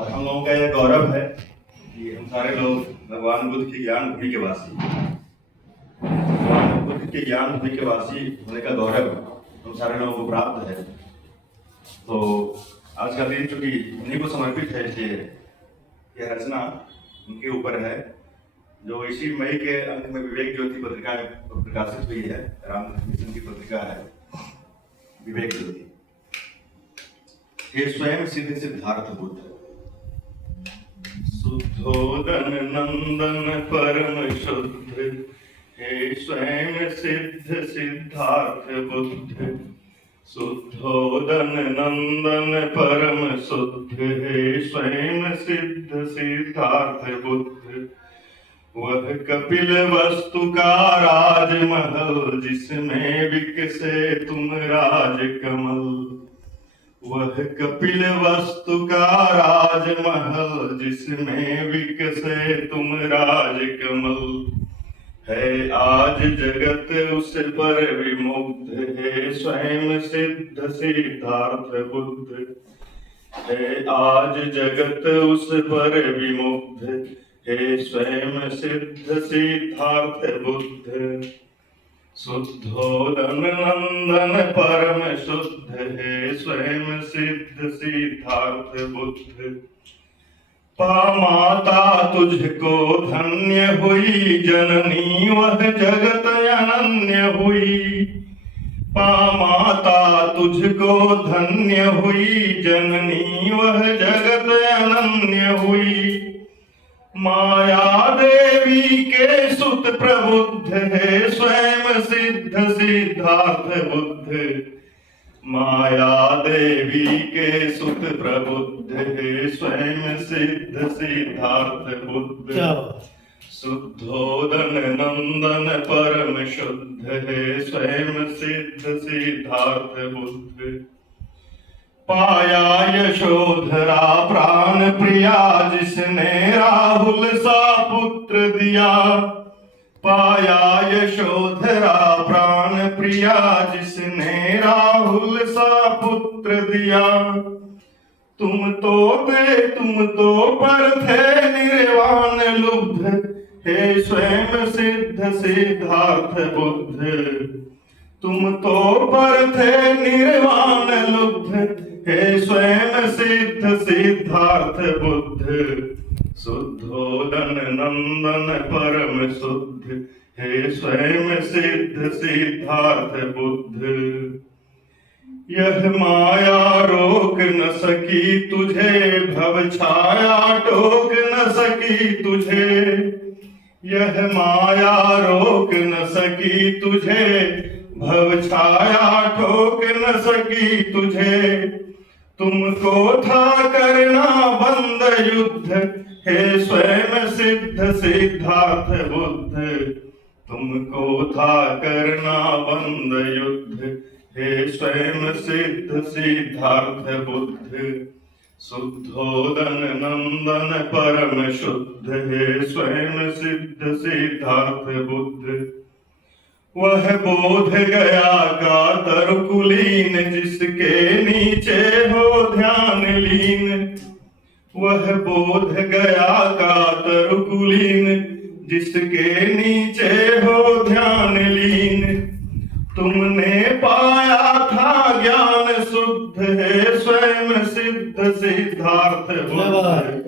और हम लोगों का यह गौरव है कि हम सारे लोग भगवान बुद्ध की ज्ञान भूमि के वासी, भगवान बुद्ध के ज्ञान भूमि के वासी होने का गौरव हम सारे लोगों को प्राप्त है। तो आज का दिन चूंकि उन्हीं को समर्पित है, इसलिए यह रचना उनके ऊपर है, जो इसी मई के अंत में विवेक ज्योति पत्रिका में प्रकाशित हुई है। रामकृष्ण मिशन की पत्रिका है विवेक ज्योति। हे स्वयं सिद्ध सिद्धार्थ बुद्ध, शुद्धोदन नंदन परम शुद्ध, हे स्वयं सिद्ध सिद्धार्थ बुद्ध, शुद्धोदन नंदन परम शुद्ध, हे स्वयं सिद्ध सिद्धार्थ बुद्ध। वह कपिल वस्तु का राजमहल, जिसमें विकसे तुम राजकमल। वह कपिल वस्तु का राजमहल, जिसमें विकसे तुम राजकमल। है आज जगत उस पर विमुग्ध, हे स्वयं सिद्ध सिद्धार्थ बुद्ध। है आज जगत उस पर विमुग्ध, हे स्वयं सिद्ध सिद्धार्थ बुद्ध। शुद्धोदन नंदन परम शुद्ध, हे स्वयं सिद्ध सिद्धार्थ बुद्ध। पा माता तुझको धन्य हुई जननी, वह जगत अनन्य हुई। पा माता तुझको धन्य हुई जननी, वह जगत अनन्य हुई। माया देवी के सुत प्रबुद्ध, है स्वयं सिद्ध सिद्धार्थ बुद्ध। माया देवी के सुत प्रबुद्ध, है स्वयं सिद्ध सिद्धार्थ बुद्ध। शुद्धोदन नंदन परम शुद्ध, है स्वयं सिद्ध सिद्धार्थ बुद्ध। पाया यशोधरा प्राण प्रिया, जिसने राहुल सा पुत्र दिया। पाया यशोधरा प्राण प्रिया, जिसने राहुल सा पुत्र दिया। तुम तो पर थे निर्वाण लुब्ध, हे स्वयं सिद्ध सिद्धार्थ बुद्ध। तुम तो पर थे निर्वाण लुब्ध, हे स्वयं सिद्ध सिद्धार्थ बुद्ध। शुद्धोदन नंदन परम शुद्ध, हे स्वयं सिद्ध सिद्धार्थ बुद्ध। यह माया रोक न सकी तुझे, भव छाया टोक न सकी तुझे। यह माया रोक न सकी तुझे, भव छाया ठोक न सकी तुझे। तुमको था करना बंद युद्ध, हे स्वयं सिद्ध सिद्धार्थ बुद्ध। तुमको था करना बंद युद्ध, हे स्वयं सिद्ध सिद्धार्थ बुद्ध। शुद्धोदन नंदन परम शुद्ध, हे स्वयं सिद्ध सिद्धार्थ बुद्ध। वह बोध गया का तर्कुलीन, जिसके नीचे हो ध्यान लीन। वह बोध गया का तर्कुलीन, जिसके नीचे हो ध्यान लीन। तुमने पाया था ज्ञान शुद्ध, है स्वयं सिद्ध सिद्धार्थ बुद्ध।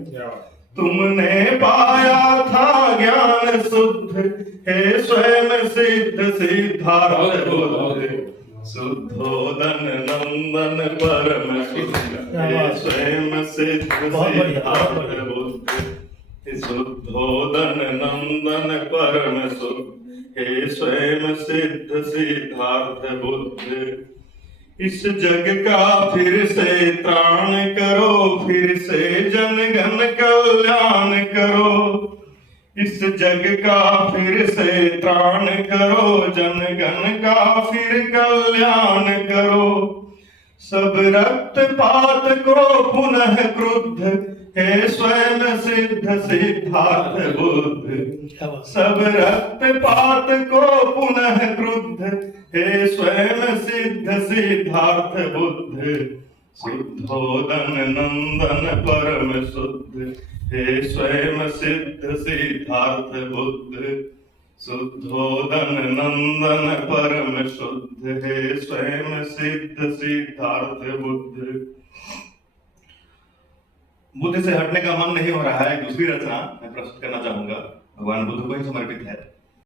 तुमने पाया था ज्ञान शुद्ध, हे स्वयं सिद्ध सिद्धार्थ बुद्ध। शुद्धोदन नंदन परम शुद्ध, हे स्वयं सिद्ध सिद्धार्थ बुद्ध। शुद्धोदन नंदन परम शुद्ध, हे स्वयं सिद्ध सिद्धार्थ बुद्ध। इस जग का फिर से त्राण करो, फिर से जनगण कल्याण करो। इस जग का फिर से त्राण करो, जनगण का फिर कल्याण करो। सब रक्तपात को पुनः क्रुद्ध, हे स्वयं सिद्ध सिद्धार्थ बुद्ध। सब रक्तपात को पुनः क्रुद्ध, हे स्वयं सिद्ध सिद्धार्थ बुद्ध। शुद्धोदन नंदन परम शुद्ध, हे स्वयं सिद्ध सिद्धार्थ बुद्ध। शुद्धोदन नंदन परम शुद्ध, हे स्वयं सिद्ध सिद्धार्थ बुद्ध। बुद्ध से हटने का मन नहीं हो रहा है, दूसरी रचना मैं प्रस्तुत करना चाहूंगा, भगवान बुद्ध को ही समर्पित है।